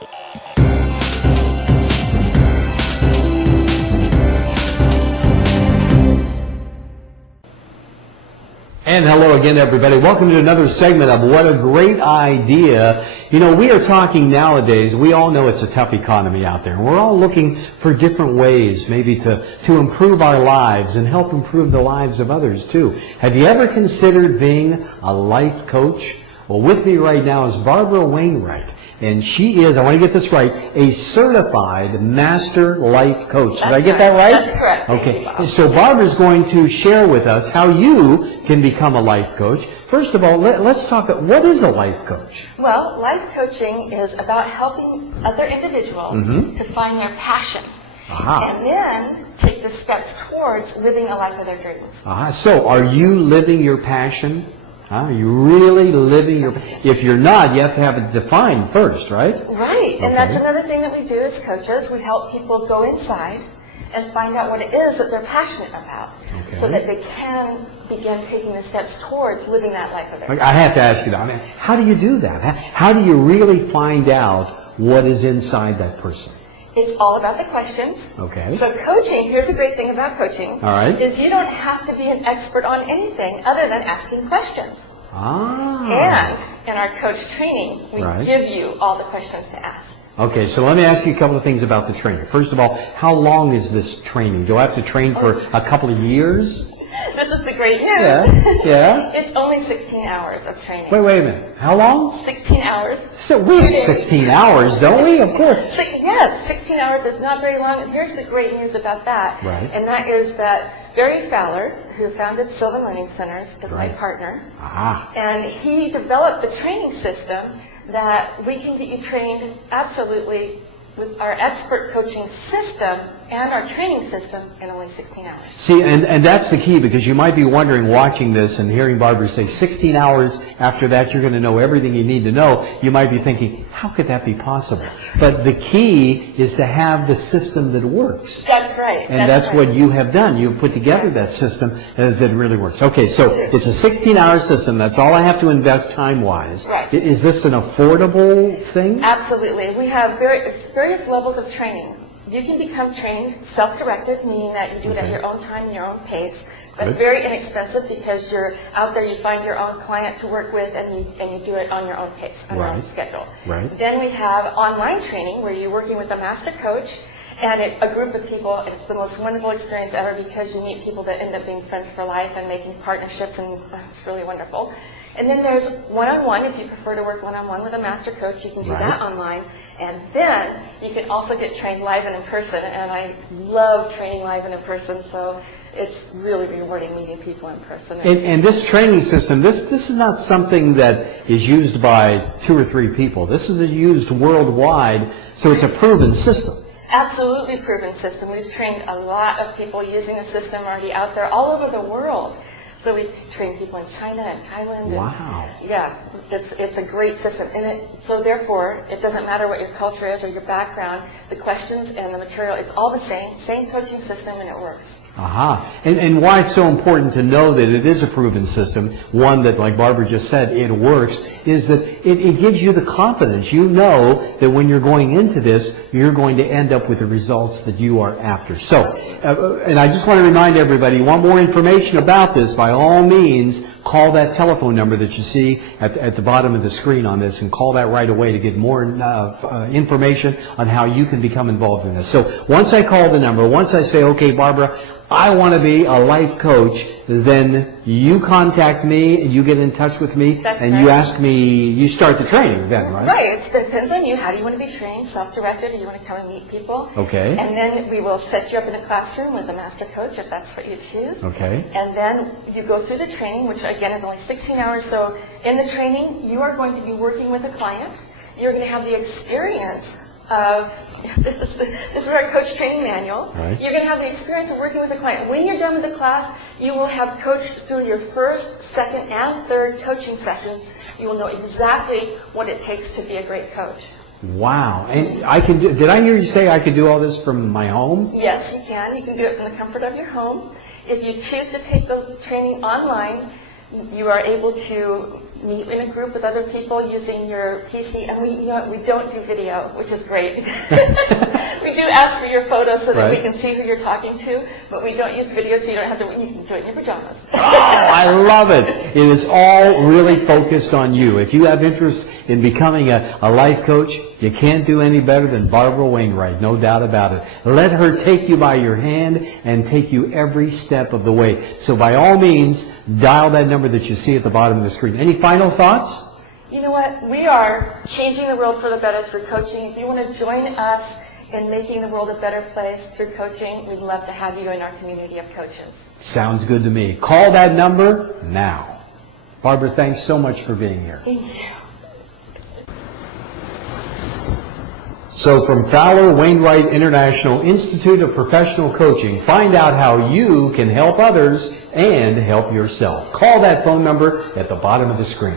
And hello again, everybody. Welcome to another segment of What a Great Idea. You know, we are talking nowadays, we all know it's a tough economy out there. We're all looking for different ways maybe to improve our lives and help improve the lives of others too. Have you ever considered being a life coach? Well, with me right now is Barbara Wainwright. And she is, I want to get this right, a certified master life coach. Did I get that right? That's correct. Okay. So Barbara's going to share with us how you can become a life coach. First of all, let's talk about what is a life coach? Well, life coaching is about helping other individuals to find their passion. And then take the steps towards living a life of their dreams. So are you living your passion? Are you really living your... If you're not, you have to have it defined first, right? Right. Okay. And that's another thing that we do as coaches. We help people go inside and find out what it is that they're passionate about so that they can begin taking the steps towards living that life of their dreams. I have to ask you now, how do you do that? How do you really find out what is inside that person? It's all about the questions. Okay. So coaching, here's a great thing about coaching, all right, is you don't have to be an expert on anything other than asking questions. And in our coach training, we give you all the questions to ask. Okay, so let me ask you a couple of things about the training. First of all, how long is this training? Do I have to train for a couple of years? This is the great news. Yeah. It's only 16 hours of training. Wait a minute. How long? 16 hours. So we have 16 hours, don't we? Of course. Yes, 16 hours is not very long. And here's the great news about that. And that is that Barry Fowler, who founded Sylvan Learning Centers, is my partner. And he developed the training system that we can get you trained absolutely with our expert coaching system and our training system in only 16 hours. See, and that's the key, because you might be wondering, watching this and hearing Barbara say 16 hours, after that you're going to know everything you need to know. You might be thinking, how could that be possible? But the key is to have the system that works. That's right. And that's what you have done. You've put together that system that really works. Okay, so it's a 16-hour system. That's all I have to invest time-wise. Right. Is this an affordable thing? Absolutely. We have various levels of training. You can become trained self-directed, meaning that you do it at your own time and your own pace. That's very inexpensive because you're out there, you find your own client to work with, and you do it on your own pace, on your own schedule. Then we have online training where you're working with a master coach and a group of people, and it's the most wonderful experience ever because you meet people that end up being friends for life and making partnerships, and it's really wonderful. And then there's one-on-one. If you prefer to work one-on-one with a master coach, you can do that online. And then you can also get trained live and in person. And I love training live and in person, so it's really rewarding meeting people in person. And this training system, this is not something that is used by 2 or 3 people. This is used worldwide, so it's a proven system. Absolutely proven system. We've trained a lot of people using the system already out there all over the world. So we train people in China and Thailand. Wow. And, yeah, it's a great system. And so therefore, it doesn't matter what your culture is or your background, the questions and the material, it's all the same coaching system, and it works. And why it's so important to know that it is a proven system, one that, like Barbara just said, it works, is that it gives you the confidence. You know that when you're going into this, you're going to end up with the results that you are after. So, and I just want to remind everybody, you want more information about this, by all means, call that telephone number that you see at the bottom of the screen on this, and call that right away to get more information on how you can become involved in this. So once I call the number, once I say, okay, Barbara, I want to be a life coach, then you contact me, you get in touch with me, you ask me, you start the training then, right? Right. It depends on you. How do you want to be trained? Self-directed, or you want to come and meet people? Okay. And then we will set you up in a classroom with a master coach if that's what you choose. Okay. And then you go through the training, which again is only 16 hours. So in the training, you are going to be working with a client. You're going to have the experience of, this is our coach training manual. You're going to have the experience of working with a client. When you're done with the class, you will have coached through your first, second, and third coaching sessions. You will know exactly what it takes to be a great coach. Wow. And I can do, did I hear you say I could do all this from my home? Yes, you can. You can do it from the comfort of your home. If you choose to take the training online, you are able to meet in a group with other people using your PC, and we don't do video, which is great. We do ask for your photos so that we can see who you're talking to, but we don't use video, so you don't have to, you can do it in your pajamas. Oh, I love it. It is all really focused on you. If you have interest in becoming a life coach, you can't do any better than Barbara Wainwright, no doubt about it. Let her take you by your hand and take you every step of the way. So by all means, dial that number that you see at the bottom of the screen. Any final thoughts? You know what? We are changing the world for the better through coaching. If you want to join us in making the world a better place through coaching, we'd love to have you in our community of coaches. Sounds good to me. Call that number now. Barbara, thanks so much for being here. Thank you. So from Fowler Wainwright International Institute of Professional Coaching, find out how you can help others and help yourself. Call that phone number at the bottom of the screen.